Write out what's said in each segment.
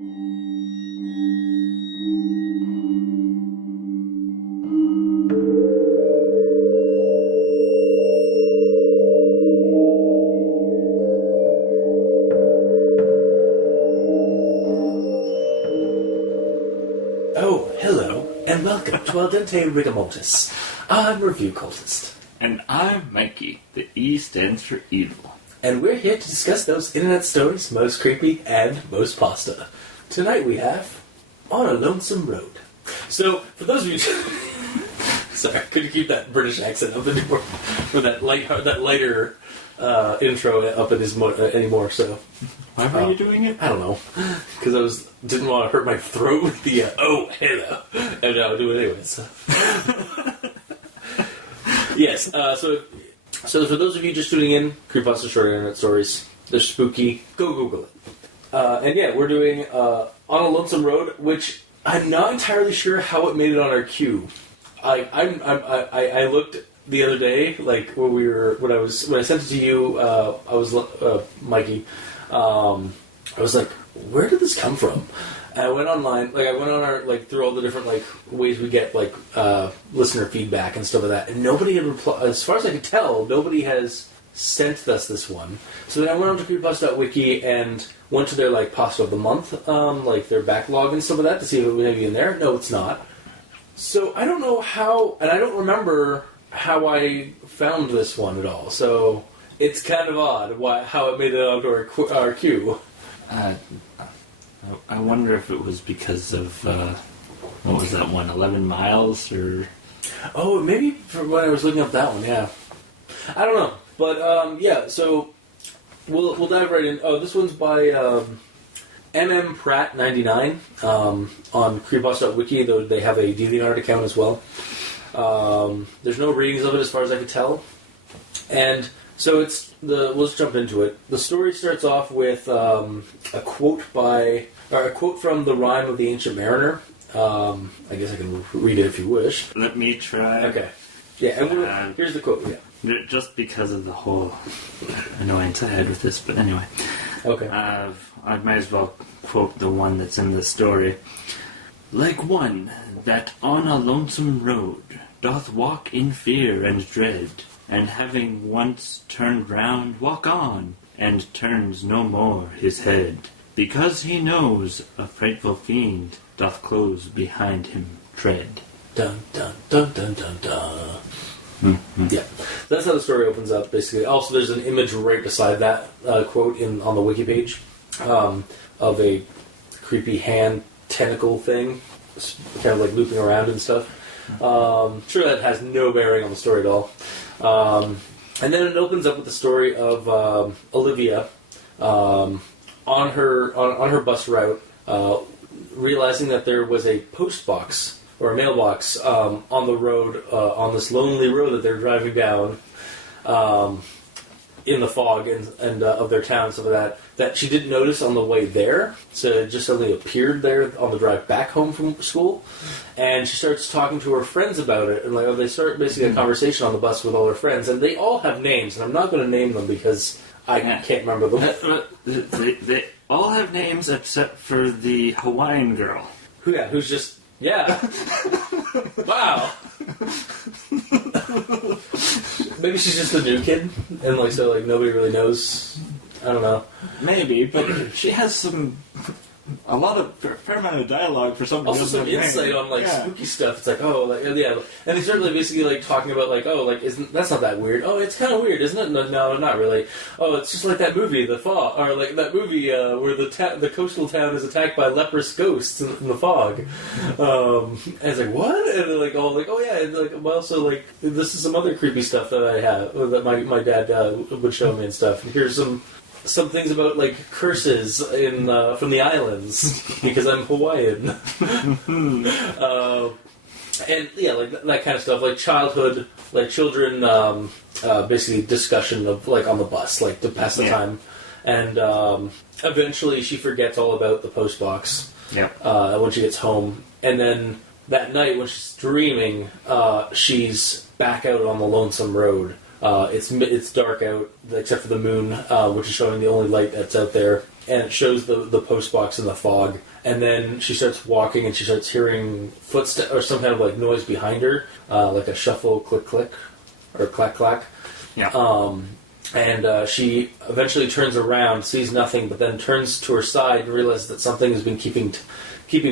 Oh, hello, and welcome to Dente Rigamortis. I'm Review Cultist. And I'm Mikey. The E stands for evil. And we're here to discuss those internet stories most creepy and most pasta. Tonight we have On a Lonesome Road. So, for those of you... Sorry, could you keep that British accent up anymore? Or that lighter intro up anymore, so... Why were you doing it? I don't know. Because didn't want to hurt my throat with the, oh, hello. And I'll do it anyway, so... Yes, so for those of you just tuning in, creepypasta short internet stories. They're spooky. Go Google it. And yeah, we're doing On a Lonesome Road, which I'm not entirely sure how it made it on our queue. I looked the other day, like when I sent it to you, I was Mikey. I was like, where did this come from? And I went online, I went on our, through all the different, ways we get, listener feedback and stuff like that. And nobody had replied, as far as I could tell, nobody has sent us this one. So then I went on to creepypasta.wiki and went to their, pasta of the month, their backlog and stuff like that to see if it was maybe in there. No, it's not. So I don't know how, and I don't remember how I found this one at all. So it's kind of odd how it made it onto our queue. I wonder if it was because of, what was that one, 11 Miles, or... Oh, maybe for when I was looking up that one, yeah. I don't know. But, yeah, so we'll dive right in. Oh, this one's by Pratt99 on creepypasta.wiki, though they have a DeviantArt account as well. There's no readings of it as far as I could tell. And so let's jump into it. The story starts off with a quote from the Rime of the Ancient Mariner. I guess I can read it if you wish. Let me try. Okay. Yeah, and here's the quote. Yeah. Just because of the whole annoyance I had with this, but anyway. Okay. I might as well quote the one that's in the story. Like one that on a lonesome road doth walk in fear and dread, and having once turned round, walk on, and turns no more his head, because he knows a frightful fiend doth close behind him tread. Dun dun dun dun dun dun. Mm-hmm. Yeah, that's how the story opens up, basically. Also, there's an image right beside that quote on the wiki page of a creepy hand tentacle thing, kind of looping around and stuff. Sure, that has no bearing on the story at all. And then it opens up with the story of Olivia on her bus route, realizing that there was a post box or a mailbox on the road, on this lonely road that they're driving down in the fog and of their town, some of that she didn't notice on the way there. So it just suddenly appeared there on the drive back home from school. And she starts talking to her friends about it. And they start basically a conversation on the bus with all her friends. And they all have names. And I'm not going to name them because I can't remember them. They all have names except for the Hawaiian girl. Who's just... Yeah. Wow. Maybe she's just the new kid. And so nobody really knows... I don't know. Maybe, but she has a fair amount of dialogue for somebody. Also some insight on spooky stuff. It's yeah. And they start basically talking about isn't that's not that weird? Oh, it's kind of weird, isn't it? No, not really. Oh, it's just like that movie, The Fog, or that movie where the coastal town is attacked by leprous ghosts in the fog. And it's what? And they're oh yeah. And well, so this is some other creepy stuff that I have that my dad would show me and stuff. And here's some things about curses from the islands because I'm Hawaiian. And yeah, that kind of stuff, childhood, children, basically discussion of on the bus, to pass the time. And eventually she forgets all about the post box. Yeah. When she gets home, and then that night when she's dreaming, she's back out on the lonesome road. It's dark out, except for the moon, which is showing the only light that's out there. and it shows the post box in the fog. And then she starts walking, and she starts hearing footsteps or some kind of like noise behind her, like a shuffle, click, click, or clack, clack. Yeah. And she eventually turns around, sees nothing, but then turns to her side and realizes that something has been keeping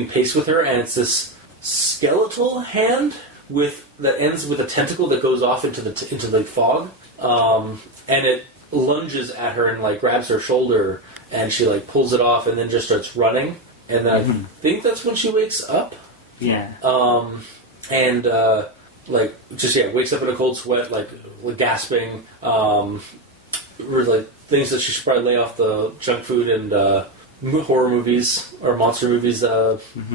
pace with her, and it's this skeletal hand that ends with a tentacle that goes off into the fog, and it lunges at her and like grabs her shoulder, and she like pulls it off, and then just starts running, and then I think that's when she wakes up. Yeah. And wakes up in a cold sweat, like gasping. Like things that she should probably lay off the junk food and horror movies or monster movies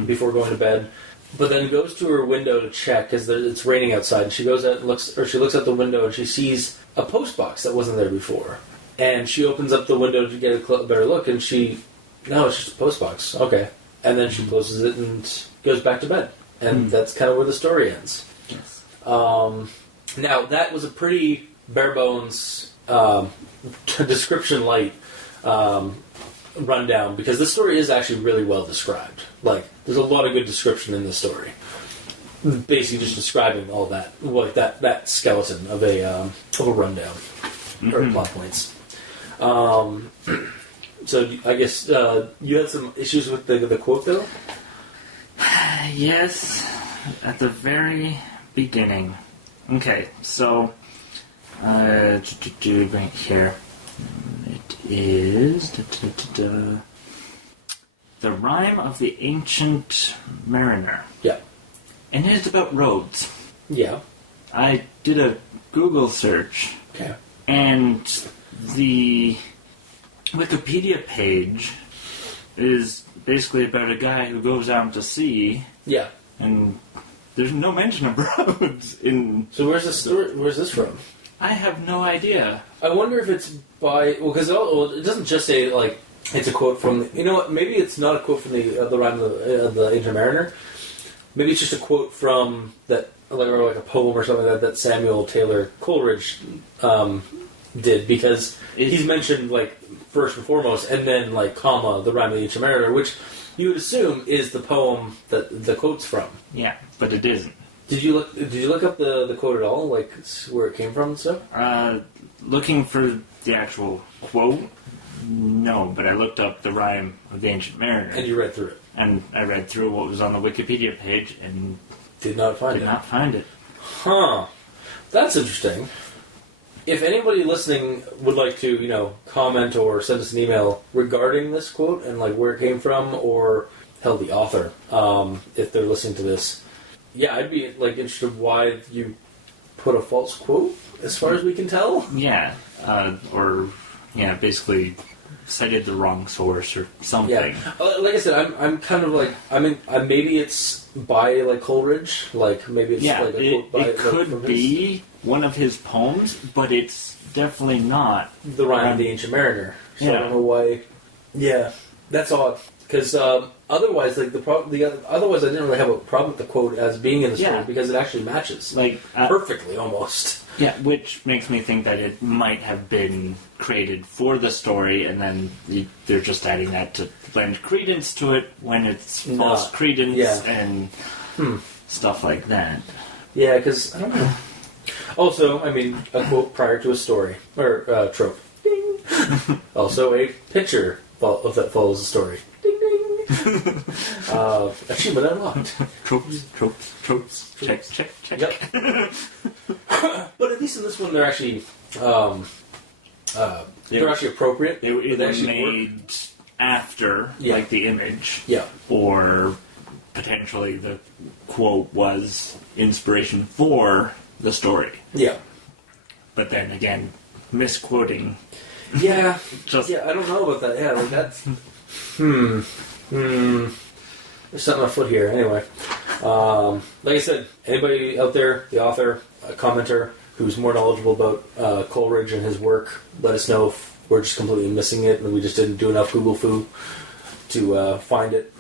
before going to bed. But then goes to her window to check because it's raining outside. And she goes out and looks out the window and she sees a post box that wasn't there before. And she opens up the window to get a better look, and no, it's just a post box. Okay. And then she closes it and goes back to bed. And that's kind of where the story ends. Yes. Now, that was a pretty bare bones description light rundown, because this story is actually really well described. Like, there's a lot of good description in this story. Basically just describing all that, like that skeleton of a rundown, or plot points. So I guess you had some issues with the quote, though? Yes, at the very beginning. Okay, so right here it is the Rime of the Ancient Mariner. Yeah. And it's about roads. Yeah. I did a Google search. Okay. And the Wikipedia page is basically about a guy who goes out to sea. Yeah. And there's no mention of roads in... So where's this from? I have no idea. I wonder if it's by... Well, because it doesn't just say, like, it's a quote from... You know what? Maybe it's not a quote from the Rime of the Ancient Mariner. Maybe it's just a quote from that, or like a poem or something that Samuel Taylor Coleridge did, because he's mentioned, like, first and foremost, and then, like, comma, the Rime of the Ancient Mariner, which you would assume is the poem that the quote's from. Yeah, but it isn't. Did you look up the quote at all, like where it came from and stuff? Looking for the actual quote, no, but I looked up the Rime of the Ancient Mariner. And you read through it. And I read through what was on the Wikipedia page and did not find it. Huh. That's interesting. If anybody listening would like to, comment or send us an email regarding this quote and like where it came from, or hell, the author, if they're listening to this, yeah, I'd be like interested why you put a false quote, as far as we can tell. Yeah, basically cited the wrong source or something. Yeah, like I said, I'm kind of like maybe it's by like Coleridge, like maybe it's like a quote by. It could be one of his poems, but it's definitely not the Rime of the Ancient Mariner. So yeah. I don't know why. Yeah, that's odd. Because otherwise, like otherwise, I didn't really have a problem with the quote as being in the story, because it actually matches perfectly, almost. Yeah, which makes me think that it might have been created for the story, and then they're just adding that to lend credence to it when it's false credence and stuff like that. Yeah, because I don't know. Also, a quote prior to a story or trope. Ding. Also, a picture that follows the story. Achievement unlocked. Tropes. Check. Yep. But at least in this one, they're actually they're actually appropriate. They were either made after, like the image, or potentially the quote was inspiration for the story. Yeah. But then again, misquoting. Yeah. I don't know about that. Yeah, like that's. There's something afoot here. Anyway, like I said, anybody out there, the author, a commenter who's more knowledgeable about Coleridge and his work, let us know if we're just completely missing it and we just didn't do enough Google foo to find it.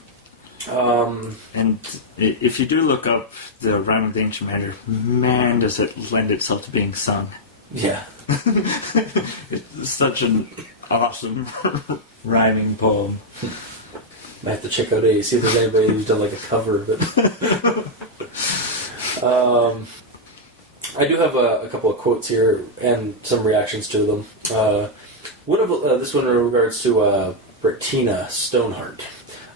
And if you do look up the Rime of the Ancient Mariner, man, does it lend itself to being sung. Yeah. It's such an awesome rhyming poem. Might have to check out see if there's anybody who's done like a cover of it. I do have a couple of quotes here and some reactions to them. This one in regards to Bettina Stoneheart.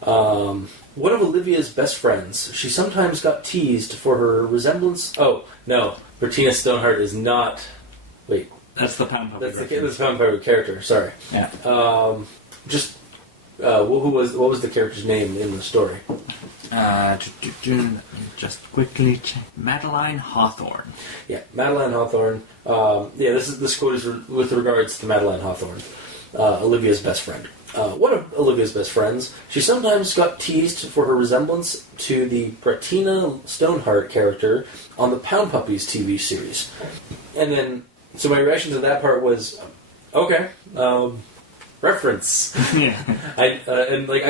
One of Olivia's best friends. She sometimes got teased for her resemblance. Oh, no. Bettina Stoneheart is not... Wait. That's the Pound Puppy. That's the Pound Puppy character, sorry. Yeah. What was the character's name in the story? Just quickly check. Madeline Hawthorne. Yeah, Madeline Hawthorne. This quote is with regards to Madeline Hawthorne, Olivia's best friend. One of Olivia's best friends, she sometimes got teased for her resemblance to the Bettina Stoneheart character on the Pound Puppies TV series. And then, so my reaction to that part was, okay, reference. Yeah. I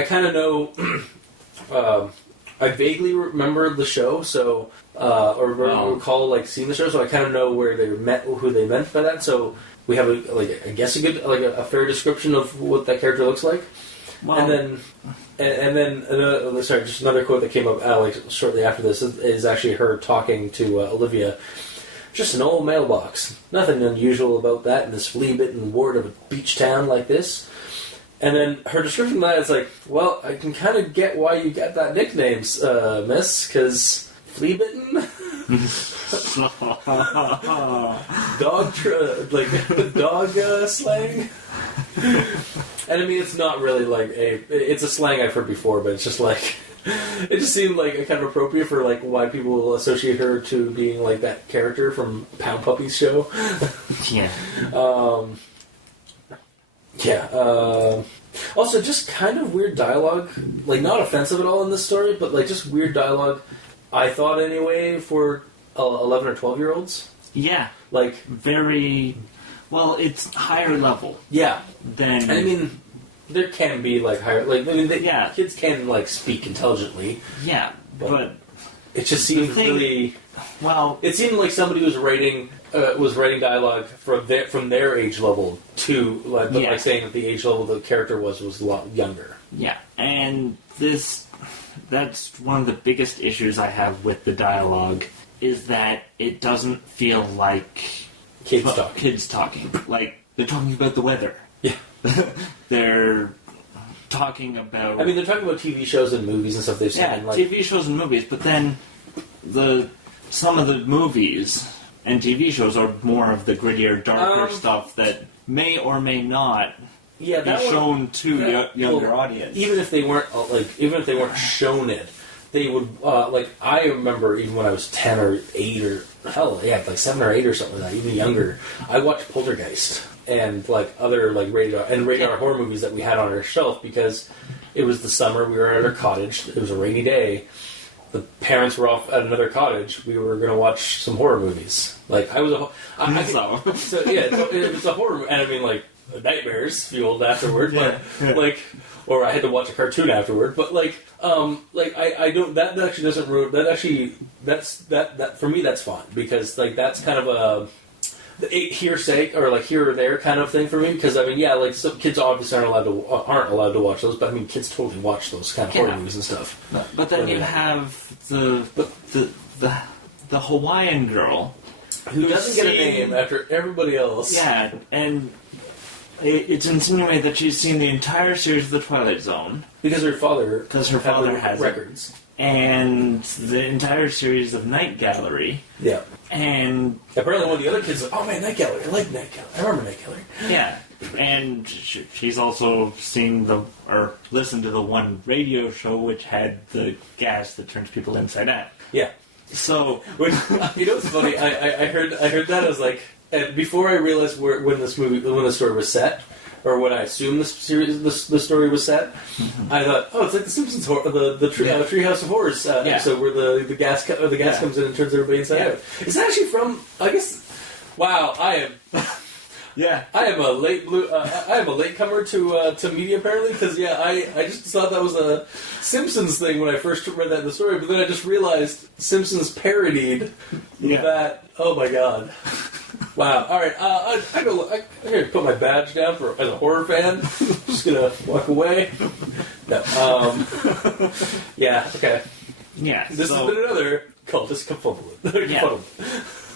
kind of know, I vaguely remember the show, so, recall seeing the show, so I kind of know who they meant by that, so we have a fair description of what that character looks like. Wow. And then just another quote that came up shortly after this is actually her talking to Olivia. Just an old mailbox. Nothing unusual about that in this flea-bitten ward of a beach town like this. And then her description of that is like, well, I can kind of get why you get that nickname, miss, because flea-bitten? Dog slang? And I mean, it's not really it's a slang I've heard before, but it's just it just seemed kind of appropriate for why people will associate her to being that character from Pound Puppy's show. Yeah. Also, just kind of weird dialogue. Not offensive at all in this story, but just weird dialogue. I thought anyway for 11 or 12-year-olds. Yeah. Very... Well, it's higher level. Yeah. Than... I mean, there can be higher... kids can speak intelligently. Yeah, but... It just seemed really... Well... It seemed like somebody was writing dialogue from their age level to... saying that the age level the character was a lot younger. Yeah, and that's one of the biggest issues I have with the dialogue, is that it doesn't feel like... Kids talking. They're talking about the weather. Yeah. They're talking about... I mean, they're talking about TV shows and movies and stuff they've seen. Yeah, TV shows and movies, but then some of the movies and TV shows are more of the grittier, darker stuff that may or may not be shown to younger audience. Even if they weren't shown it, they would I remember even when I was 10 or 8 or 7 or 8 or something like that, even younger. I watched Poltergeist and other radar horror movies that we had on our shelf because it was the summer. We were at our cottage. It was a rainy day. The parents were off at another cottage. We were going to watch some horror movies. It was a horror movie, and I mean nightmares fueled afterward, but or I had to watch a cartoon afterward. But I don't. That actually doesn't ruin. That for me that's fun because that's kind of a hearsay or here or there kind of thing for me because I mean some kids obviously aren't allowed to watch those, but I mean kids totally watch those kind of horror movies and stuff. But then you have the Hawaiian girl who doesn't get a name after everybody else. Yeah, and it's insinuated that she's seen the entire series of The Twilight Zone. Because her father has records. And the entire series of Night Gallery. Yeah. And... apparently one of the other kids was like, oh man, Night Gallery, I like Night Gallery. I remember Night Gallery. Yeah. And she's also seen listened to the one radio show which had the gas that turns people inside out. Yeah. So... Which, what's funny? I heard that, I was like... And before I realized when the story was set, or when I assumed the story was set, I thought, oh, it's like the Simpsons Treehouse of Horrors episode where the gas comes in and turns everybody inside out. Is that actually from? I guess. Wow, I am. Yeah, I am a latecomer to media apparently because I just thought that was a Simpsons thing when I first read that in the story, but then I just realized Simpsons parodied that. Oh my god. Wow. All right. I go. I'm going to put my badge down as a horror fan. Just gonna walk away. No. Yeah. Okay. Yeah. This has been another cultist confuddlement. Yeah.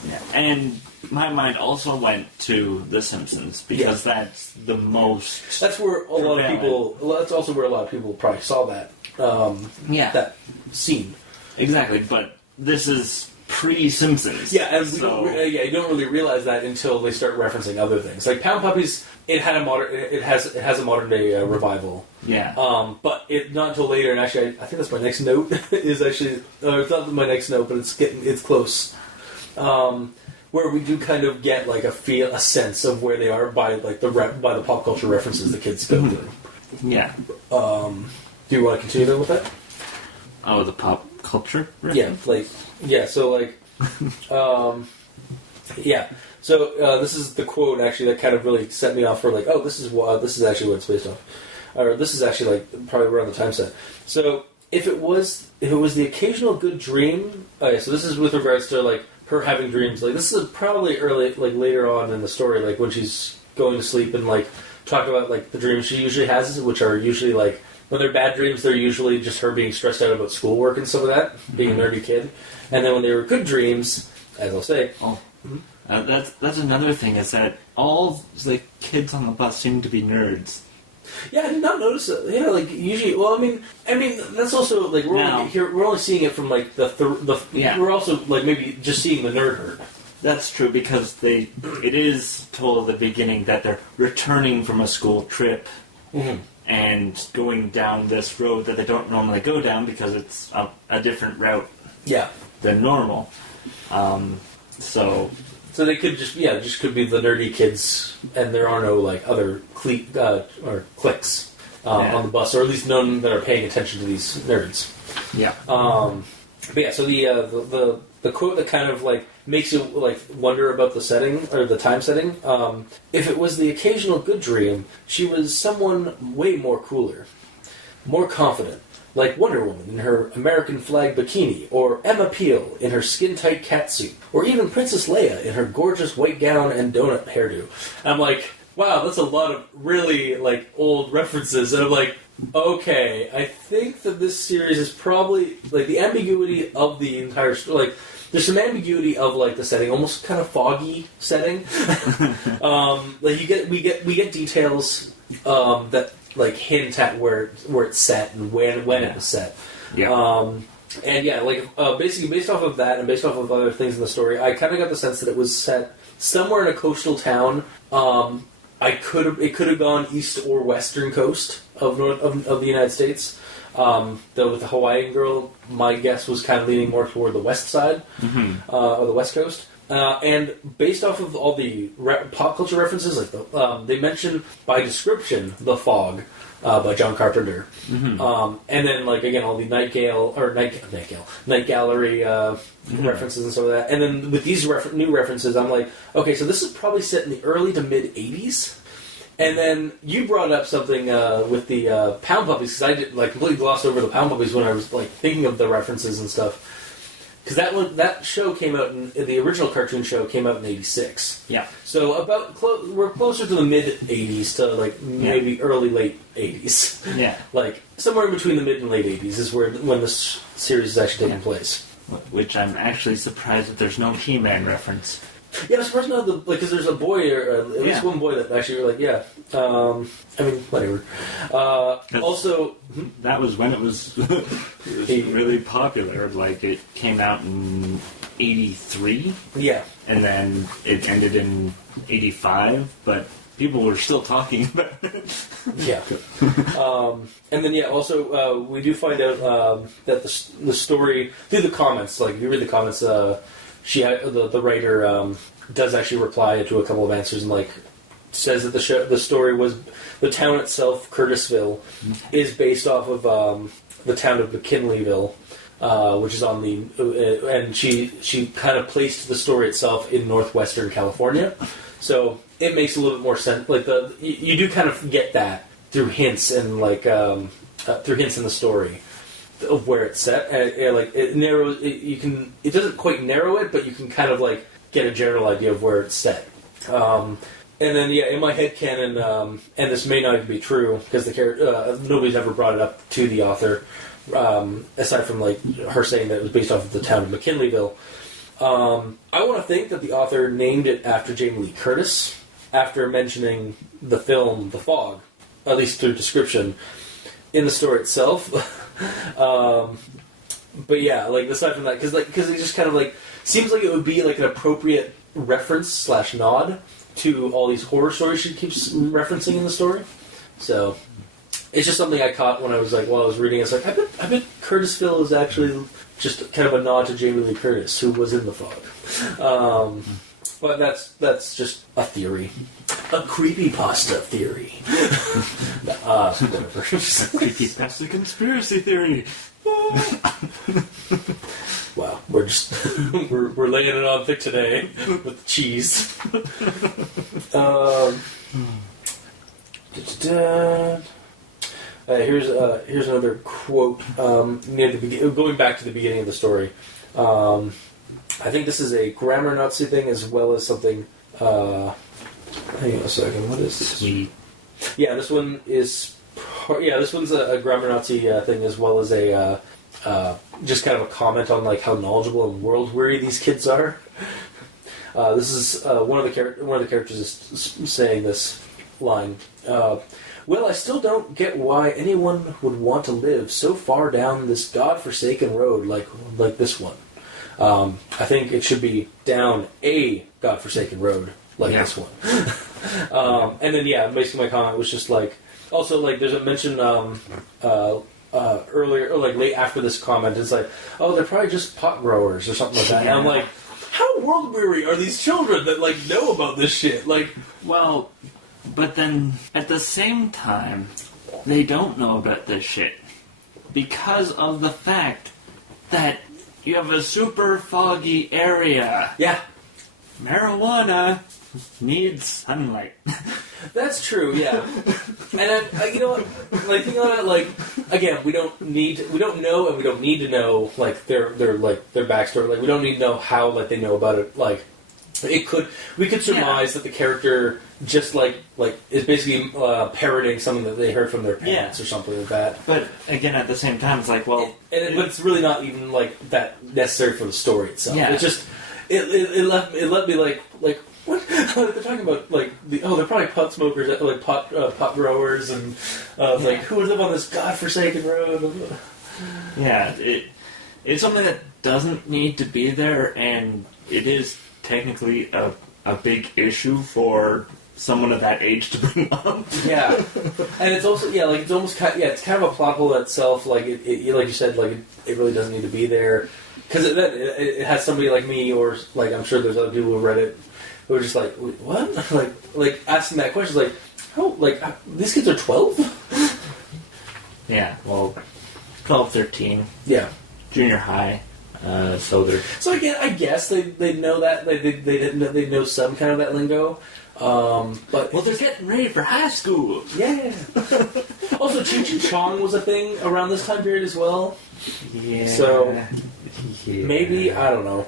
Yeah. And my mind also went to The Simpsons because that's the most. That's where a lot of people. That's also where a lot of people probably saw that. That scene. Exactly, but this is pre-Simpsons. Yeah, and you don't really realize that until they start referencing other things. Like Pound Puppies, it has a modern day revival. Yeah. But not until later. And actually, I think that's my next note. Is actually it's not my next note, but it's close. Where we do kind of get like a sense of where they are by like by the pop culture references the kids go through. Yeah. Do you want to continue with that? Oh, the pop culture? Reference? So this is the quote actually that kind of really set me off for like, oh, this is actually what it's based off, or this is actually like probably around the time set. So if it was the occasional good dream, okay, so this is with regards to like her having dreams. Like this is probably early, like later on in the story, like when she's going to sleep and like talk about like the dreams she usually has, which are usually like. When they're bad dreams, they're usually just her being stressed out about schoolwork and some of that, being a nerdy kid. And then when they were good dreams, as I'll say... that's another thing, is that all the kids on the bus seem to be nerds. Yeah, I did not notice it. Yeah, like, usually... Well, I mean, that's also, like, we're only seeing it from, like, we're also, like, maybe just seeing the nerd herd. That's true, because it is told at the beginning that they're returning from a school trip. Mm-hmm. And going down this road that they don't normally go down because it's a different route than normal. So they could just could be the nerdy kids, and there are no like other cliques on the bus, or at least none that are paying attention to these nerds. Yeah. But yeah, so the quote that kind of like makes you like wonder about the setting or the time setting. If it was the occasional good dream, she was someone way more cooler, more confident, like Wonder Woman in her American flag bikini, or Emma Peel in her skin-tight catsuit, or even Princess Leia in her gorgeous white gown and donut hairdo. I'm like, wow, that's a lot of really like old references, and I'm like, okay, I think that this series is probably like the ambiguity of the entire story. Like, there's some ambiguity of like the setting, almost kind of foggy setting. Like we get details that like hint at where it's set and when it was set. Yeah. And yeah, like basically based off of that and based off of other things in the story, I kind of got the sense that it was set somewhere in a coastal town. It could have gone east or western coast of the United States. Though with the Hawaiian girl, my guess was kind of leaning more toward the west side, or the west coast. And based off of all the pop culture references, like they mention by description The Fog by John Carpenter, and then like again all the Night Gallery references and some of that. And then with these new references, I'm like, okay, so this is probably set in the early to mid '80s. And then you brought up something with the Pound Puppies, because I did like completely glossed over the Pound Puppies when I was like thinking of the references and stuff. Because that show came out the original cartoon show came out in '86. Yeah. So we're closer to the mid '80s to like maybe early late '80s. Yeah. Like somewhere in between the mid and late '80s is when this series is actually taking place. Which I'm actually surprised that there's no He-Man reference. Yeah, I'm surprised now because there's a boy, or at least one boy that actually were like, yeah. I mean, whatever. Also, that was when it was really popular. Like it came out in '83. Yeah, and then it ended in '85. But people were still talking about it. Yeah. And then also we do find out that the story through the comments. Like if you read the comments. The writer does actually reply to a couple of answers and like says that the story was the town itself, Curtisville, is based off of the town of McKinleyville, which is on the and she kind of placed the story itself in northwestern California, so it makes a little bit more sense. Like you do kind of get that through hints and like through hints in the story. Of where it's set, like it narrows. It doesn't quite narrow it, but you can kind of like get a general idea of where it's set. And then, yeah, in my headcanon, and this may not even be true, because the character, nobody's ever brought it up to the author, aside from, like, her saying that it was based off of the town of McKinleyville. I want to think that the author named it after Jamie Lee Curtis, after mentioning the film The Fog, at least through description, in the story itself. But yeah, like, aside from that, because it just kind of, like, seems like it would be, like, an appropriate reference/nod to all these horror stories she keeps referencing in the story. So, it's just something I caught when I was, like, while I was reading. It's like, I bet Curtisville is actually just kind of a nod to Jamie Lee Curtis, who was in The Fog. But that's just a theory. A creepypasta theory. Whatever. Creepypasta conspiracy theory. Wow, we're just we're laying it on thick today with cheese. Here's another quote near the going back to the beginning of the story. I think this is a grammar Nazi thing as well as something. Hang on a second. What is this? Sweet. Yeah, this one is. Yeah, this one's a grammar Nazi thing as well as a just kind of a comment on like how knowledgeable and world weary these kids are. This is one of the characters is saying this line. Well, I still don't get why anyone would want to live so far down this godforsaken road like this one. I think it should be down a godforsaken road like this one. And then, yeah, basically my comment was just like, also, like, there's a mention earlier, or like late after this comment, it's like, oh, they're probably just pot growers or something like that. And I'm like, how world weary are these children that, like, know about this shit? Like, well, but then at the same time, they don't know about this shit because of the fact that you have a super foggy area. Yeah. Marijuana needs sunlight. That's true, yeah. And you know what? Like, think about it. Like, again, we don't know, and we don't need to know like their backstory. Like, we don't need to know how like they know about it. Like, we could surmise that the character just like is basically parroting something that they heard from their parents or something like that. But again, at the same time, it's like, well, but it's really not even like that necessary for the story itself. Yeah. It just it left me like. What? They're talking about like they're probably pot smokers, like pot growers, and like who would live on this godforsaken road? Yeah, it's something that doesn't need to be there, and it is technically a big issue for someone of that age to bring up. Yeah, and it's also it's almost it's kind of a plot hole itself. Like it like you said, like it really doesn't need to be there because it has somebody like me, or like I'm sure there's other people who read it. We were just like, what? like asking that question, like, how? Like these kids are 12? Yeah, well, 12, 13. Yeah, junior high. So they're. So again, I guess they know that they know some kind of that lingo. But they're getting ready for high school. Yeah. Also, Cheech and Chong was a thing around this time period as well. Yeah. So maybe I don't know.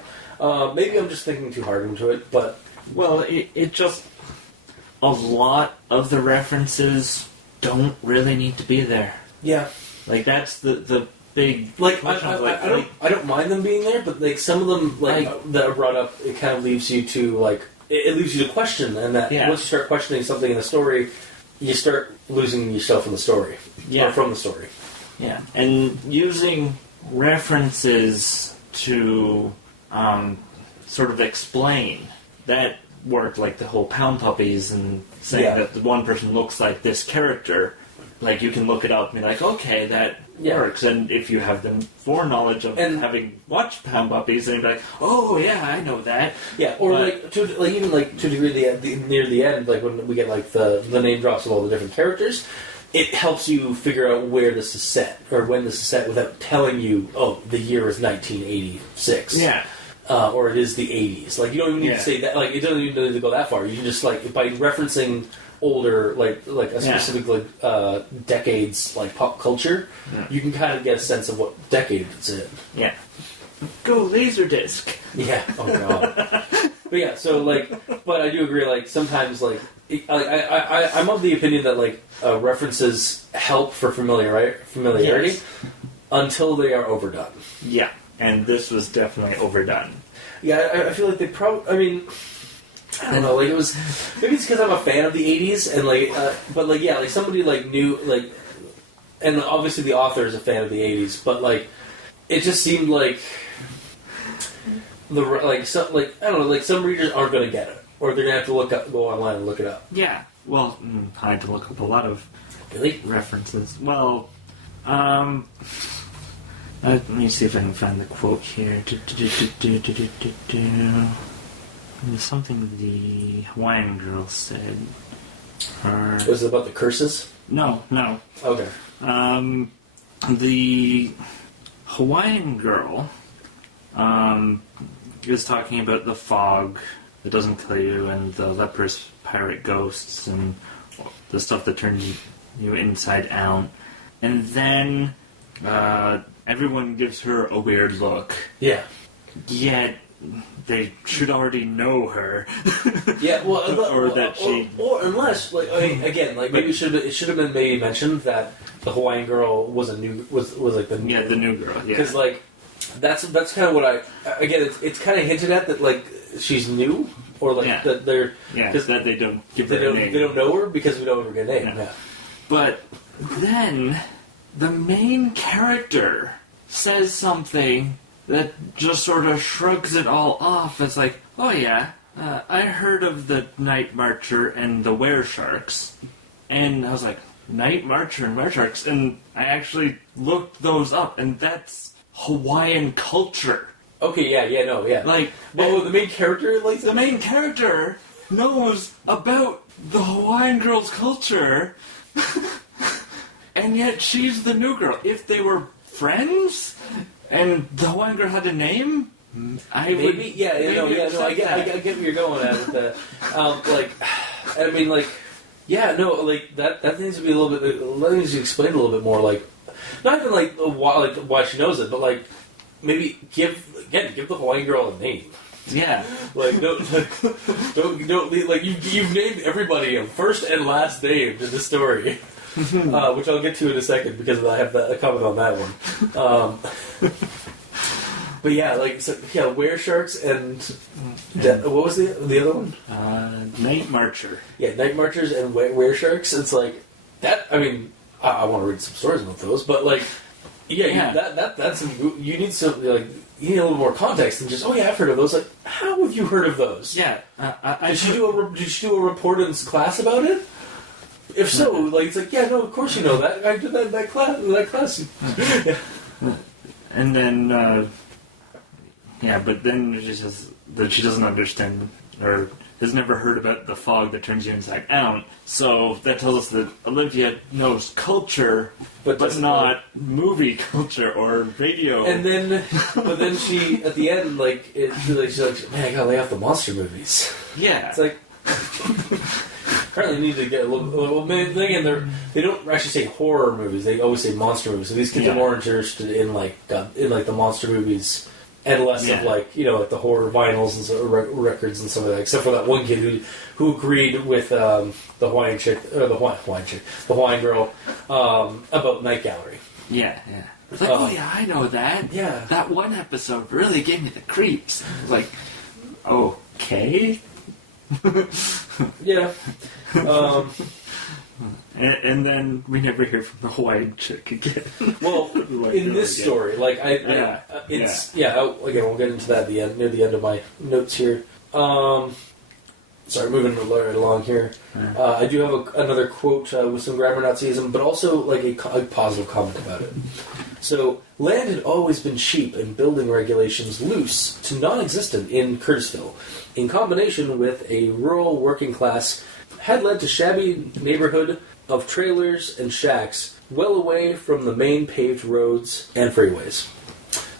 Maybe I'm just thinking too hard into it, but. Well, it just... A lot of the references don't really need to be there. Yeah. Like, that's the big... Like, I don't mind them being there, but, like, some of them, that are brought up, it kind of leaves you to, like... It leaves you to question, and that once you start questioning something in the story, you start losing yourself in the story. Yeah. Or from the story. Yeah. And using references to sort of explain... That worked, like the whole Pound Puppies and saying that the one person looks like this character. Like, you can look it up and be like, okay, that works. And if you have the foreknowledge of having watched Pound Puppies, then you're like, oh, yeah, I know that. Yeah, or to a degree near the end, like when we get like the name drops of all the different characters, it helps you figure out where this is set, or when this is set, without telling you, oh, the year is 1986. Yeah. Or it is the 80s. Like, you don't even need to say that. Like, it doesn't even need to go that far. You can just, like, by referencing older, like a specific, decades, like, pop culture, you can kind of get a sense of what decade it's in. Yeah. Go Laserdisc. Yeah. Oh, God. But yeah, so like, but I do agree. Like sometimes, like I'm of the opinion that like references help for familiarity Yes. until they are overdone. Yeah, and this was definitely overdone. Yeah, I feel like they probably. I mean, I don't know. Like it was maybe it's because I'm a fan of the '80s and like, but like yeah, like somebody like knew like, and obviously the author is a fan of the '80s, but like it just seemed like some like I don't know, like some readers aren't going to get it, or they're going to have to go online and look it up. Yeah, well, I had to look up a lot of Really? references. Well, let me see if I can find the quote here. There's something the Hawaiian girl said. Was it about the curses? No. Okay. The Hawaiian girl was talking about the fog that doesn't kill you and the leprous pirate ghosts and the stuff that turns you inside out. And then everyone gives her a weird look. Yeah. Yet they should already know her. Yeah, well, or unless, like, I mean, again, like maybe it should have been maybe mentioned that the Hawaiian girl was like the new girl. Yeah, because like that's kind of what it's kind of hinted at that like she's new or like that they're because that they don't give her a name. They don't know her because we don't have her name. No. Yeah. But then the main character says something that just sort of shrugs it all off. It's like, oh yeah, I heard of the Night Marcher and the Were Sharks. And I was like, Night Marcher and Were Sharks? And I actually looked those up, and that's Hawaiian culture. Okay, yeah. Like, the main character, like... The main character knows about the Hawaiian girl's culture, and yet she's the new girl. If they were friends... And the Hawaiian girl had a name? I get where you're going at with that. I mean, like, yeah, no, like, that needs to be a little bit, that needs to be explained a little bit more, like, not even, like, why she knows it, but, like, maybe give the Hawaiian girl a name. Yeah. Like, don't, like, you've named everybody a first and last name in the story. Which I'll get to in a second because I have a comment on that one. But yeah, like Were Sharks and what was the other one? Night Marcher. Yeah, Night Marchers and Were Sharks. It's like that. I mean, I want to read some stories about those, but like, that's you need some like you need a little more context than just I've heard of those. Like, how have you heard of those? Yeah, did you do a report in class about it? If so, like it's like no, of course you know that. I did that in that class. And then, but then she says that she doesn't understand or has never heard about the fog that turns you inside out. So that tells us that Olivia knows culture, but not movie culture or radio. And then, but then she at the end she's like, man, I gotta lay off the monster movies. Yeah, it's like. Apparently, need to get a little. Well, again, they don't actually say horror movies. They always say monster movies. So these kids are more interested in the monster movies and less of like the horror vinyls and records and some of that. Except for that one kid who agreed with the Hawaiian chick or the Hawaiian girl about Night Gallery. Yeah. It's like, I know that. Yeah, that one episode really gave me the creeps. I was like, okay. Yeah. And then we never hear from the Hawaiian chick again. Well, in this story, like again, we'll get into that near the end of my notes here. Sorry, moving right along here. I do have another quote with some grammar Nazism, but also like a positive comment about it. So, land had always been cheap and building regulations loose to non-existent in Curtisville, in combination with a rural working class, had led to shabby neighborhood of trailers and shacks well away from the main paved roads and freeways.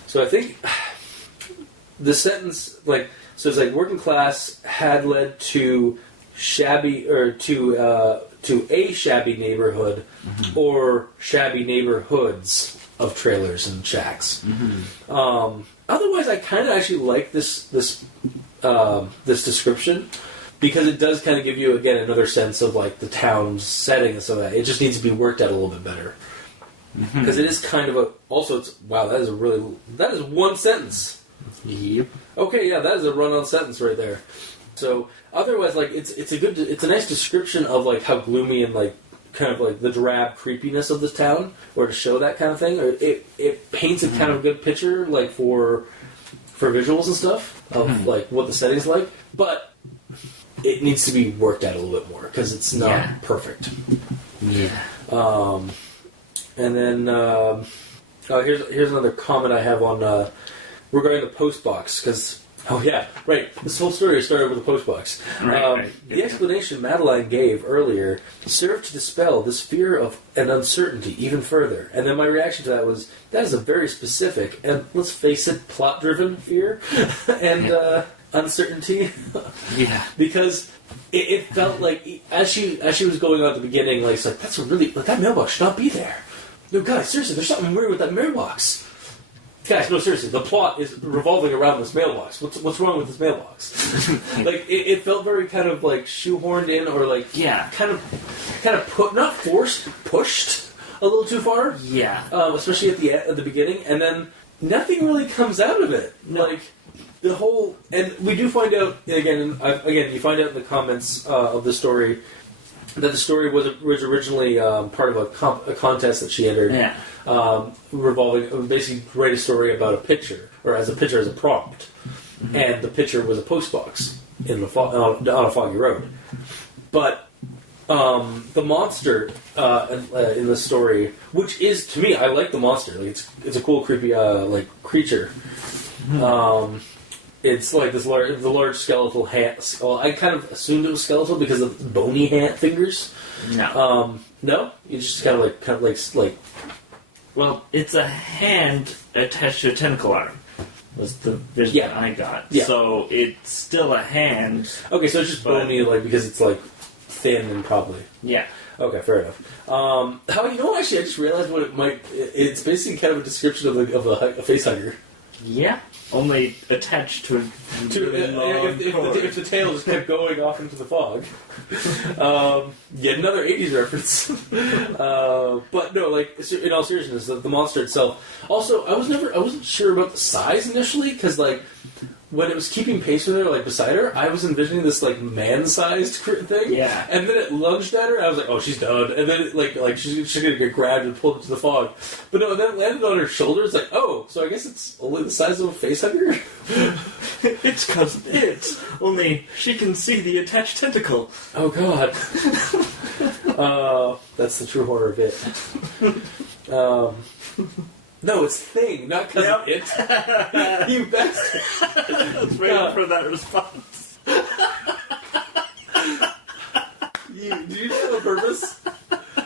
So I think the sentence, so it's like working class had led to shabby, or to a shabby neighborhood, or shabby neighborhoods of trailers and shacks. Mm-hmm. Otherwise, I kind of actually like this description because it does kind of give you again another sense of like the town's setting and so that it just needs to be worked out a little bit better because it is kind of that is one sentence. Yep. Okay, yeah, that is a run-on sentence right there. So otherwise, like it's a nice description of like how gloomy and like kind of like the drab creepiness of this town, or to show that kind of thing. Or it paints a kind of good picture like for visuals and stuff of like what the setting's like, but it needs to be worked out a little bit more because it's not perfect. Yeah. And then here's another comment I have on regarding the post box because. Oh yeah, right. This whole story started with a postbox. Right. The explanation Madeline gave earlier served to dispel this fear of and uncertainty even further. And then my reaction to that was, that is a very specific and, let's face it, plot-driven fear and uncertainty. Yeah. Because it felt like as she was going on at the beginning, like it's like that mailbox should not be there. No, guys, seriously, there's something weird with that mailbox. Guys, no, seriously, the plot is revolving around this mailbox. What's wrong with this mailbox? Like, it felt very kind of, like, shoehorned in, or, like, kind of not forced, pushed a little too far. Yeah. Especially at the beginning, and then nothing really comes out of it. No. Like, the whole... And we do find out, again, you find out in the comments of the story that the story was originally part of a contest that she entered. Yeah. Revolving, basically write a story about a picture, or as a picture as a prompt. Mm-hmm. And the picture was a postbox on a foggy road. But the monster in the story, which is, to me, I like the monster. Like it's a cool, creepy like creature. Mm-hmm. It's like the large skeletal hand. Well, I kind of assumed it was skeletal because of the bony hand fingers. No. No, you just kind of like. Well, it's a hand attached to a tentacle arm. Was the vision I got. Yeah. So it's still a hand. Okay, so it's just bony, like because it's like thin and probably. Yeah. Okay, fair enough. Actually, I just realized what it might. It's basically kind of a description of a face hugger. Yeah. Only attached to if the tail just kept going off into the fog. Yet another 80s reference. But no, like, in all seriousness, the monster itself. Also, I wasn't sure about the size initially, because, like, when it was keeping pace with her, like, beside her, I was envisioning this, like, man-sized thing. Yeah. And then it lunged at her, and I was like, oh, she's done. And then, like she's gonna get grabbed and pulled into the fog. But no, and then it landed on her shoulders, like, oh, so I guess it's only the size of a facehugger? It's because it's only she can see the attached tentacle. Oh, God. That's the true horror of it. No, it's Thing, not because of it. You bastard. I was waiting for that response. Did you do that on purpose?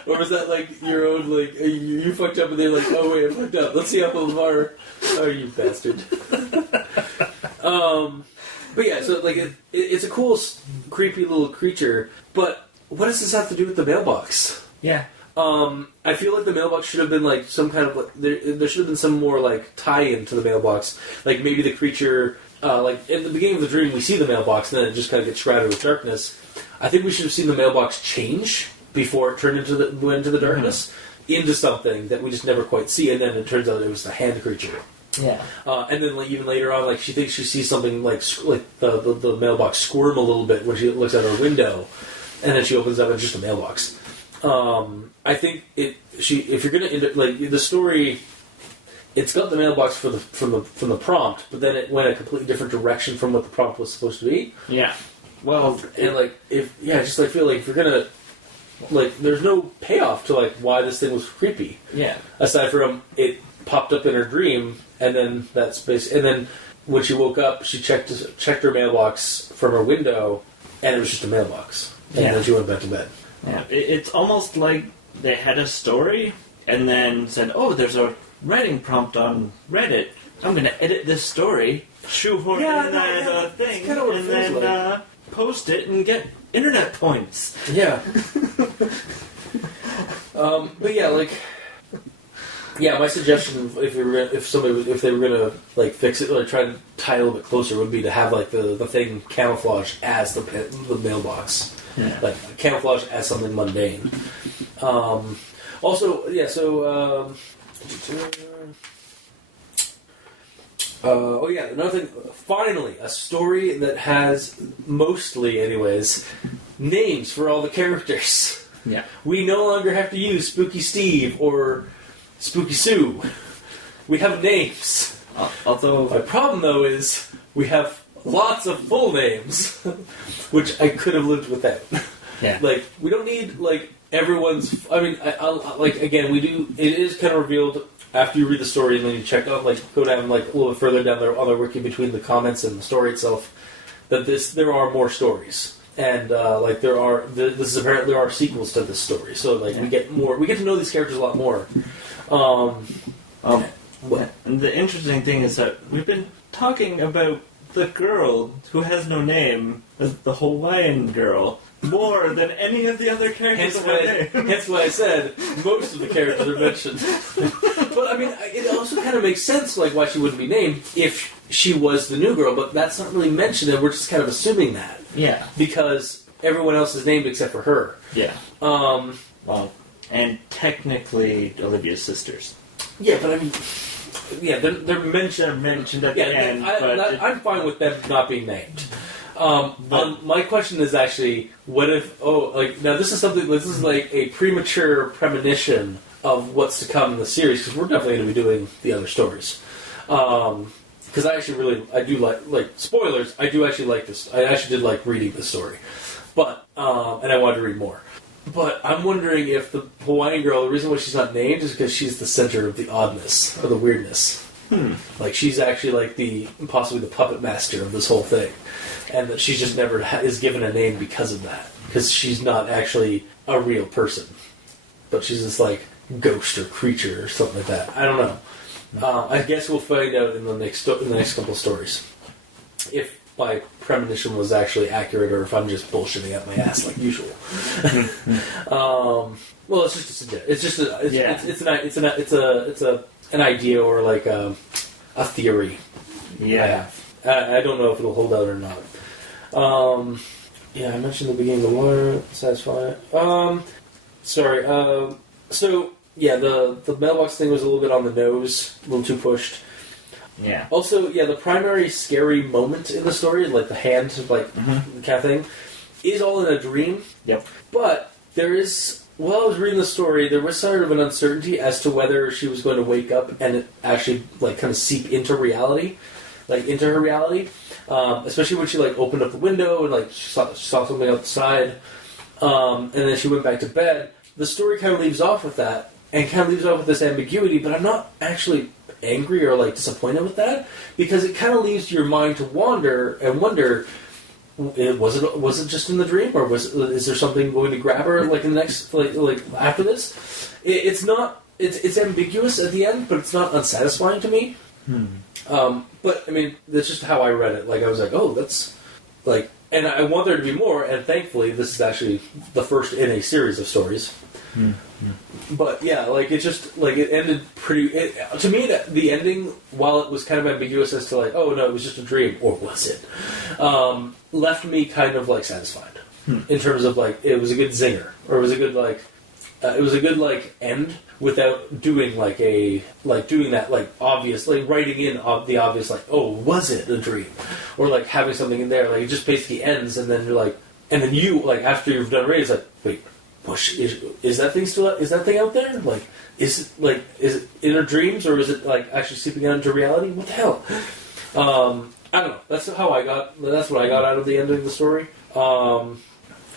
Or was that like your own, like, you fucked up and they're like, oh wait, I fucked up. Let's see how far. Oh, you bastard. But yeah, so like, it's a cool, creepy little creature, but what does this have to do with the mailbox? Yeah. I feel like the mailbox should have been like some kind of like, there should have been some more like tie-in to the mailbox. Like maybe the creature, like in the beginning of the dream, we see the mailbox, and then it just kind of gets shrouded with darkness. I think we should have seen the mailbox change before it turned went into the darkness into something that we just never quite see, and then it turns out it was the hand creature. Yeah. And then like even later on, like she thinks she sees something like the mailbox squirm a little bit when she looks out her window, and then she opens up and it's just a mailbox. I think if you're gonna like the story, it's got the mailbox from the prompt, but then it went a completely different direction from what the prompt was supposed to be. Yeah. Well, and like just like feel like if you're gonna like, there's no payoff to like why this thing was creepy. Yeah. Aside from it popped up in her dream, and then that's basically, and then when she woke up, she checked her mailbox from her window, and it was just a mailbox, and then she went back to bed. Yeah, it's almost like they had a story and then said, oh, there's a writing prompt on Reddit. I'm going to edit this story, shoehorn in that thing, and then like. Post it and get internet points. Yeah. But yeah, like, Yeah, my suggestion, if they were gonna like fix it or try to tie it a little bit closer, would be to have like the thing camouflage as the mailbox, like camouflage as something mundane. Also, yeah. So, oh yeah, another thing. Finally, a story that has mostly, anyways, names for all the characters. Yeah, we no longer have to use Spooky Steve or Spooky Sue. We have names. Although my problem though is we have lots of full names, which I could have lived without. Yeah. Like we don't need like everyone's. I mean, like again, we do. It is kind of revealed after you read the story and then you check out, like go down like a little bit further down there on the wiki between the comments and the story itself. That there are more stories. And like this is apparently there are sequels to this story, so like we get to know these characters a lot more. What? And the interesting thing is that we've been talking about the girl who has no name, the Hawaiian girl, more than any of the other characters. Hence why I said most of the characters are mentioned. But I mean, it also kind of makes sense, like why she wouldn't be named if she was the new girl. But that's not really mentioned, and we're just kind of assuming that. Yeah. Because everyone else is named except for her. Yeah. Well, and technically Olivia's sisters. Yeah, but I mean, yeah, they're mentioned at the end. I'm fine with them not being named. My question is actually, what if? Oh, like now this is something. This is like a premature premonition of what's to come in the series because we're definitely going to be doing the other stories. Because I do like spoilers. I do actually like this. I actually did like reading this story, but and I wanted to read more. But I'm wondering if the Hawaiian girl, the reason why she's not named is because she's the center of the oddness or the weirdness. Like she's actually like possibly the puppet master of this whole thing, and that she just never is given a name because of that. Because she's not actually a real person, but she's this like ghost or creature or something like that. I don't know. I guess we'll find out in the next couple of stories if my premonition was actually accurate or if I'm just bullshitting out my ass like usual. Well, it's just a suggestion. It's an idea or like a theory. Yeah, I don't know if it'll hold out or not. Yeah, I mentioned the beginning of the water. Satisfying. Sorry. So. Yeah, the mailbox thing was a little bit on the nose, a little too pushed. Yeah. Also, yeah, the primary scary moment in the story, like the hand, like kind of thing, is all in a dream. Yep. But there is, while I was reading the story, there was sort of an uncertainty as to whether she was going to wake up and it actually like kind of seep into reality, like into her reality. Especially when she like opened up the window and like she saw something outside, and then she went back to bed. The story kind of leaves off with that. And kind of leaves off with this ambiguity, but I'm not actually angry or like disappointed with that because it kind of leaves your mind to wander and wonder: was it just in the dream, or is there something going to grab her like in the next like after this? It's not. It's ambiguous at the end, but it's not unsatisfying to me. But I mean, that's just how I read it. Like I was like, oh, that's like, and I want there to be more. And thankfully, this is actually the first in a series of stories. But yeah, like it just like it ended pretty. To me, the ending, while it was kind of ambiguous as to like, oh no, it was just a dream, or was it? Left me kind of like satisfied in terms of like it was a good zinger, or it was a good like end without doing doing that like obvious like writing in the obvious like, oh, was it a dream, or like having something in there like it just basically ends and then you're like, and then you like after you've done reading, it's like, wait. Is that thing still? Is that thing out there? Like, is it in her dreams or is it like actually seeping out into reality? What the hell? I don't know. That's what I got out of the ending of the story. And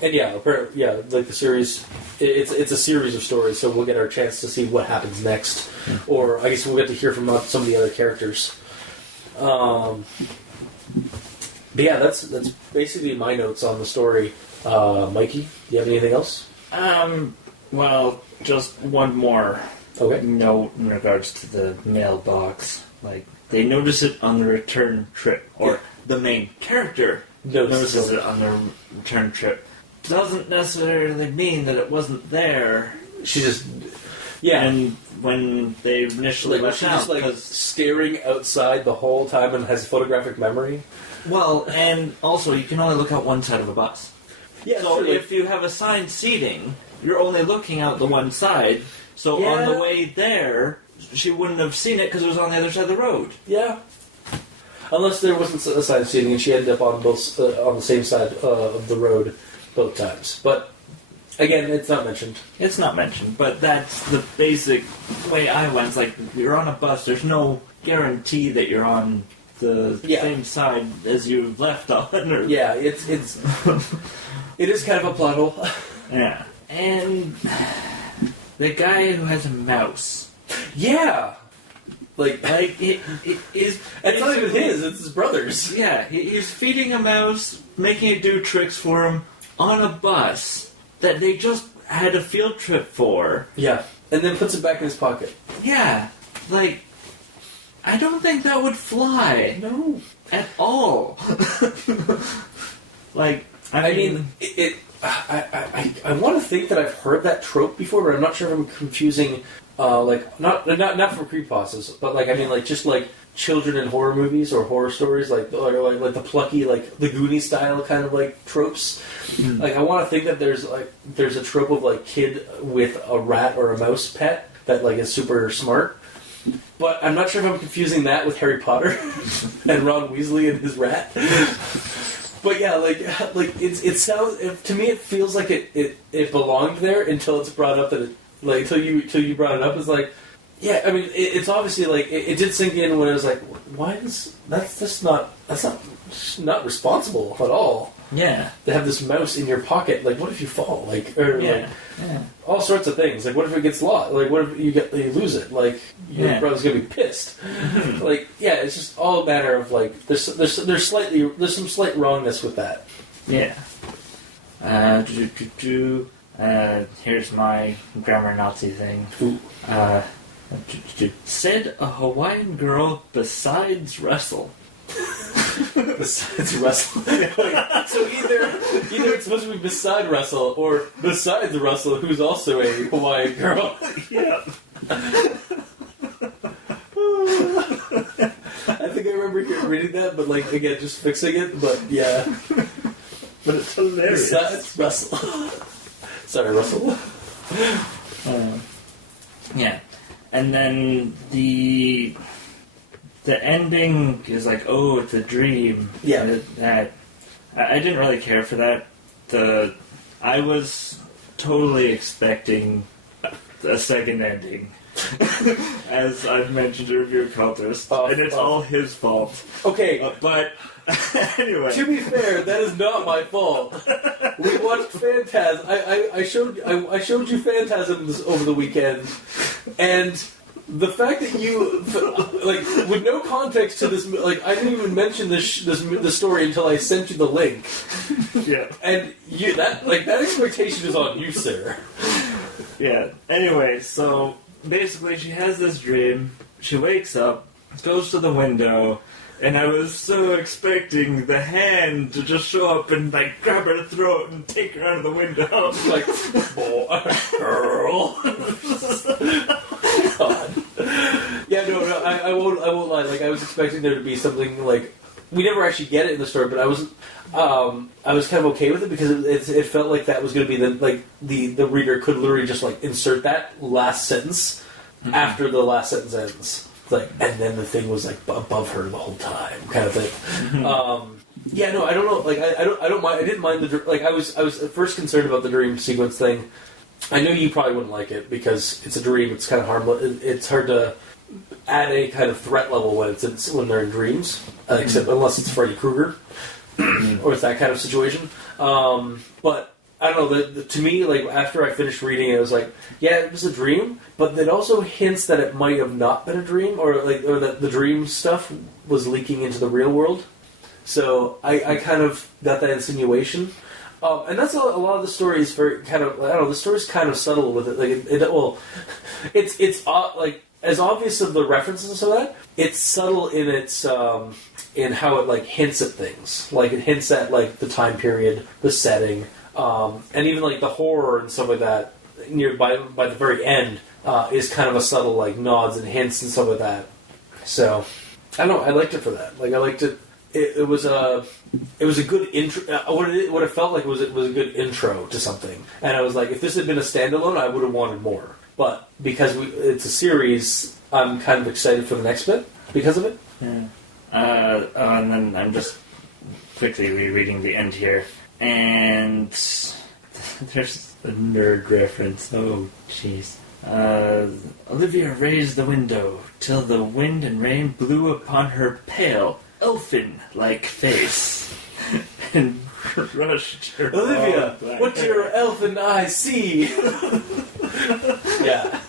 yeah, apparently, yeah, like the series, it's a series of stories, so we'll get our chance to see what happens next, or I guess we'll get to hear from some of the other characters. But yeah, that's basically my notes on the story. Mikey, do you have anything else? Well, just one more Okay. note in regards to the mailbox. Like, they notice it on the return trip, or the main character notices it on the return trip. Doesn't necessarily mean that it wasn't there. She just, yeah. And when they initially Was left she out. just like 'cause- staring outside the whole time and has photographic memory? well, and also you can only look out one side of a bus. Yeah, So true. if you have assigned seating, you're only looking out the one side. So on the Yeah. way there, she wouldn't have seen it because it was on the other side of the road. Yeah. Unless there wasn't assigned seating and she ended up on both on the same side of the road both times. But again, it's not mentioned. It's not mentioned, but that's the basic way I went. It's like, you're on a bus, there's no guarantee that you're on the Yeah. same side as you left on. Or, Yeah, it is kind of a plot hole. yeah. And the guy who has a mouse. Yeah. Like It is... it's not even his, it's his brother's. Yeah, he's feeding a mouse, making it do tricks for him on a bus that they just had a field trip for. Yeah. And then puts it back in his pocket. Yeah, like, I don't think that would fly. No. At all. Like, I mean, I want to think that I've heard that trope before, but I'm not sure if I'm confusing, like, not for creepypastas, but like, I mean, like, just like children in horror movies or horror stories, like the plucky, like, the Goonies style kind of like tropes. Mm. Like, I want to think that there's a trope of like kid with a rat or a mouse pet that like is super smart. But I'm not sure if I'm confusing that with Harry Potter and Ron Weasley and his rat. But yeah, like it sounds to me it feels like it belonged there until it's brought up that it like till you brought it up. It's like, yeah, I mean it's obviously like it did sink in when it was like, why is that's not responsible at all. yeah. To have this mouse in your pocket, like what if you fall, like or Yeah. like Yeah. all sorts of things. Like what if it gets lost? Like what if you lose it? Like your Yeah. brother's gonna be pissed. Like yeah, it's just all a matter of like there's some slight wrongness with that. Yeah. Here's my grammar Nazi thing. Ooh. Said a Hawaiian girl besides Russell. Besides Russell. So either it's supposed to be beside Russell or besides Russell, who's also a Hawaiian girl. Yeah. I think I remember reading that, but like again, just fixing it. But yeah, But it's hilarious. besides Russell. Sorry, Russell. Yeah. And then the ending is like, oh, it's a dream. Yeah. That I didn't really care for that. I was totally expecting a second ending. As I've mentioned in Review of Cultist. And it's all his fault. Okay. But anyway. To be fair, that is not my fault. We watched Phantasm. I showed you Phantasms over the weekend, and the fact that you like with no context to this, like I didn't even mention the story until I sent you the link, Yeah. and that expectation is on you, sir. Yeah. Anyway, so basically she has this dream. She wakes up, goes to the window, and I was so expecting the hand to just show up and like grab her throat and take her out of the window. Like, boy, girl. God. Yeah, no, I won't lie. Like, I was expecting there to be something like we never actually get it in the story, but I was kind of okay with it because it felt like that was going to be the reader could literally just like insert that last sentence after the last sentence ends. Like, and then the thing was like above her the whole time, kind of thing. Yeah, no, I don't know. Like, I don't mind. I didn't mind the like. I was at first concerned about the dream sequence thing. I knew you probably wouldn't like it because it's a dream. It's kind of harmless. It's hard to add any kind of threat level when they're in dreams, except unless it's Freddy Krueger or it's that kind of situation. But I don't know. To me, like after I finished reading it, I was like, yeah, it was a dream, but it also hints that it might have not been a dream, or that the dream stuff was leaking into the real world. So I kind of got that insinuation. And that's a lot of the story is very kind of, I don't know, the story's kind of subtle with it. Like it's like as obvious of the references and so that it's subtle in its in how it like hints at things. Like it hints at like the time period, the setting, and even like the horror and stuff like that. By the very end, is kind of a subtle like nods and hints and stuff like that. So I don't know. I liked it for that. Like I liked it. It was a good intro. What it felt like was a good intro to something. And I was like, if this had been a standalone, I would have wanted more. But because it's a series, I'm kind of excited for the next bit because of it. Yeah. And then I'm just quickly rereading the end here, and there's a nerd reference. Oh, jeez. Olivia raised the window till the wind and rain blew upon her pale, elfin-like face, and crushed her. Olivia, what do your elfin eyes see? Yeah.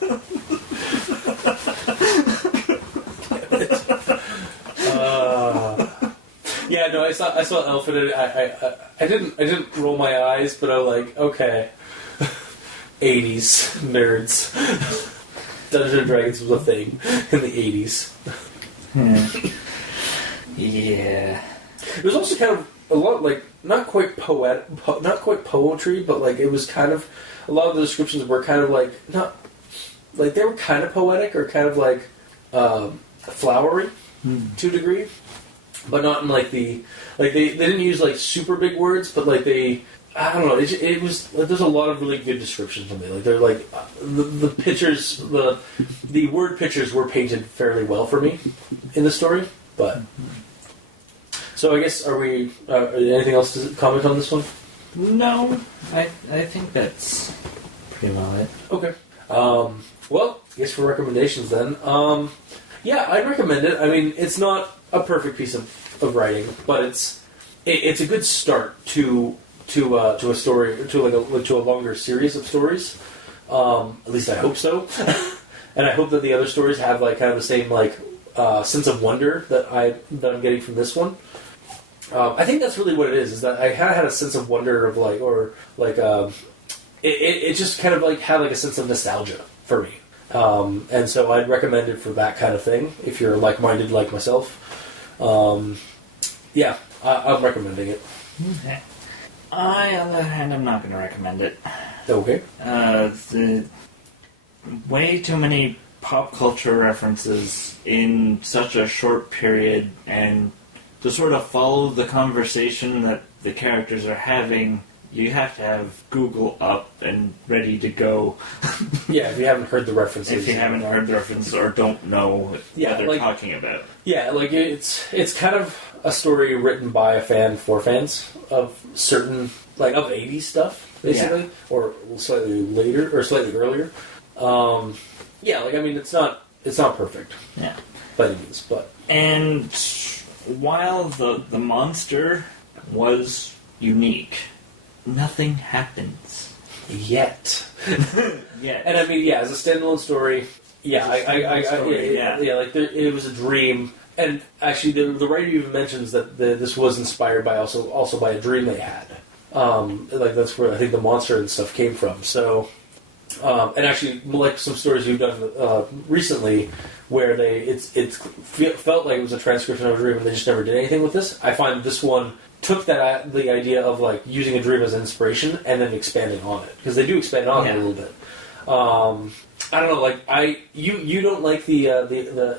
Yeah, no, I saw elfin. And I didn't roll my eyes, but I was like, okay. 80s nerds. Dungeons and Dragons was a thing in the 80s. Yeah. It was also kind of a lot like not quite poetry, but like it was kind of a lot of the descriptions were kind of like not like they were kind of poetic or kind of like flowery to a degree, but not in like the like they didn't use like super big words, but like they. I don't know. It was like, there's a lot of really good descriptions of it. Like they're like the pictures, the word pictures were painted fairly well for me in the story. But so I guess are we anything else to comment on this one? No, I think that's pretty well it. Okay. Well, I guess for recommendations then. Yeah, I'd recommend it. I mean, it's not a perfect piece of writing, but it's a good start to a story, to a longer series of stories. At least I hope so. And I hope that the other stories have like kind of the same like sense of wonder that I'm getting from this one. I think that's really what it is that I kind of had a sense of wonder of like, or like, it just kind of like had like a sense of nostalgia for me. And so I'd recommend it for that kind of thing if you're like-minded like myself. Yeah, I'm recommending it. Okay. I, on the other hand, I'm not going to recommend it. Okay. The way too many pop culture references in such a short period, and to sort of follow the conversation that the characters are having, you have to have Google up and ready to go. Yeah, if you haven't heard the references. If you haven't heard the references or don't know what they're like, talking about. Yeah, like it's kind of a story written by a fan for fans of certain, like, of 80s stuff, basically, or slightly later, or slightly earlier. Yeah, like, I mean, it's not perfect. Yeah. By any means, but... And while the monster was unique, nothing happens. Yet. Yet. And I mean, yeah, as a standalone story, yeah, like, it was a dream. And actually, the writer even mentions that this was inspired by also by a dream they had. Like that's where I think the monster and stuff came from. So, and actually, like some stories we've done recently, where it felt like it was a transcription of a dream, and they just never did anything with this. I find this one took the idea of like using a dream as an inspiration and then expanding on it, because they do expand on it a little bit. I don't know, like you don't like the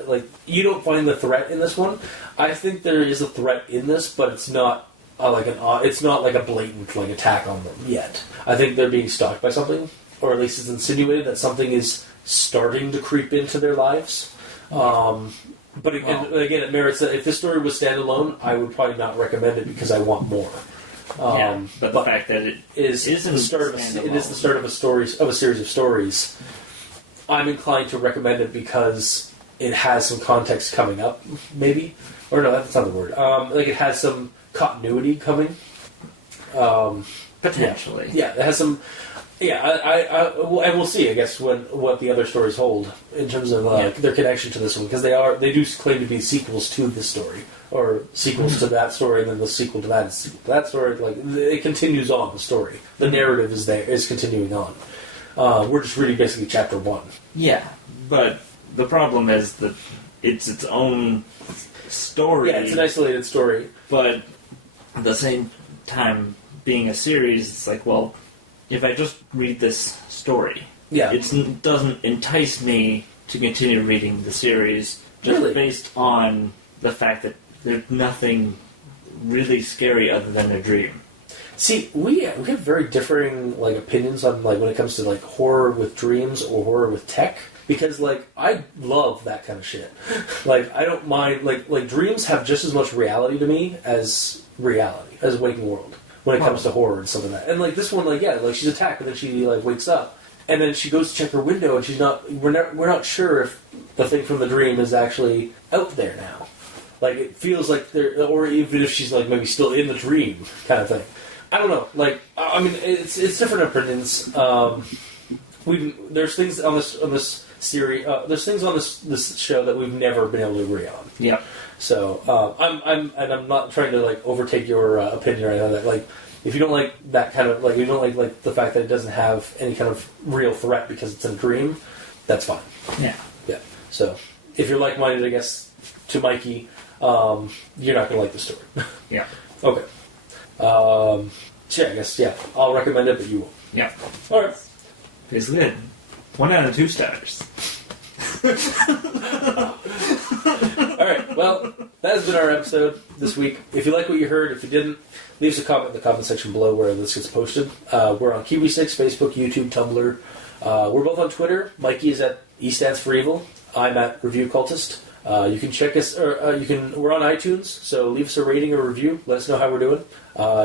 like you don't find the threat in this one. I think there is a threat in this, but it's not it's not like a blatant like attack on them yet. I think they're being stalked by something, or at least it's insinuated that something is starting to creep into their lives. But again, it merits that if this story was standalone, I would probably not recommend it because I want more. But the fact that it is the start of a series of stories. I'm inclined to recommend it because it has some context coming up, maybe, or no, that's not the word. Like it has some continuity coming. Potentially, yeah, it has some. Yeah, and we'll see. I guess what the other stories hold in terms of their connection to this one, because they do claim to be sequels to this story, or sequels to that story, and then the sequel to that, and sequel to that story. Like it continues on the story. The narrative is continuing on. We're just reading basically chapter 1. Yeah, but the problem is that it's its own story. Yeah, it's an isolated story, but at the same time, being a series, it's like, well, if I just read this story, Yeah. It doesn't entice me to continue reading the series just Really? based on the fact that there's nothing really scary other than a dream. See, we have very differing like opinions on like when it comes to like horror with dreams or horror with tech. Because like I love that kind of shit. Like I don't mind like dreams have just as much reality to me as waking world when it comes to horror and stuff like that. And like this one, like she's attacked and then she like wakes up and then she goes to check her window and she's not. We're not sure if the thing from the dream is actually out there now. Like it feels like there, or even if she's like maybe still in the dream kind of thing. I don't know. Like I mean, it's different opinions. There's things on this series. There's things on this show that we've never been able to agree on. Yeah. So I'm not trying to like overtake your opinion or anything like that. Like if you don't like that kind of like you don't like the fact that it doesn't have any kind of real threat because it's a dream, that's fine. Yeah. Yeah. So if you're like-minded, I guess to Mikey, you're not gonna like the story. Yeah. Okay. So yeah, I guess I'll recommend it, but you won't. Yeah. All right. It's good. 1 out of 2 stars. All right. Well, that has been our episode this week. If you like what you heard, if you didn't, leave us a comment in the comment section below where this gets posted. We're on Kiwi6, Facebook, YouTube, Tumblr. We're both on Twitter. Mikey is at E stands for evil. I'm at Review Cultist. You can check us, or we're on iTunes, so leave us a rating or review. Let us know how we're doing.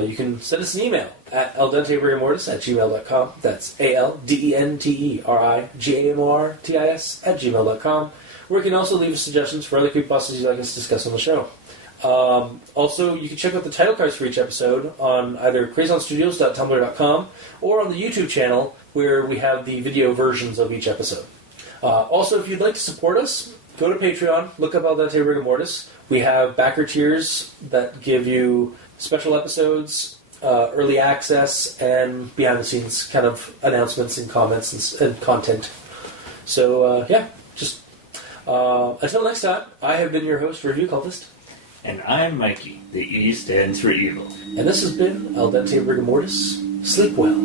You can send us an email at eldenterigamortis@gmail.com. That's ALDENTERIGAMORTIS@gmail.com. Where you can also leave us suggestions for other creepypastas you'd like us to discuss on the show. Also, you can check out the title cards for each episode on either crazonstudios.tumblr.com or on the YouTube channel where we have the video versions of each episode. Also, if you'd like to support us, go to Patreon, look up Al Dente Rigamortis. We have backer tiers that give you special episodes, early access, and behind-the-scenes kind of announcements and comments and content. So, just until next time, I have been your host, Review Cultist. And I'm Mikey. The E stands for evil. And this has been Al Dente Rigamortis. Sleep well.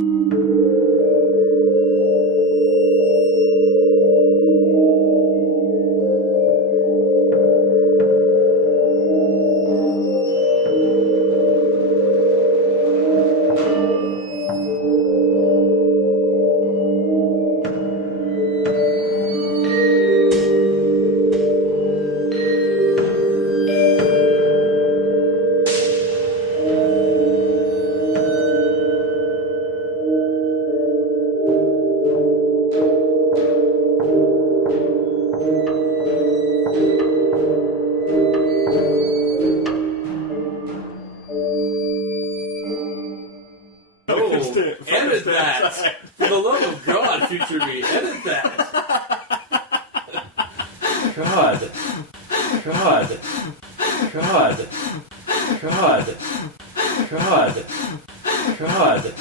Edit that! For the love of God, future me, edit that! God. God. God. God. God. God.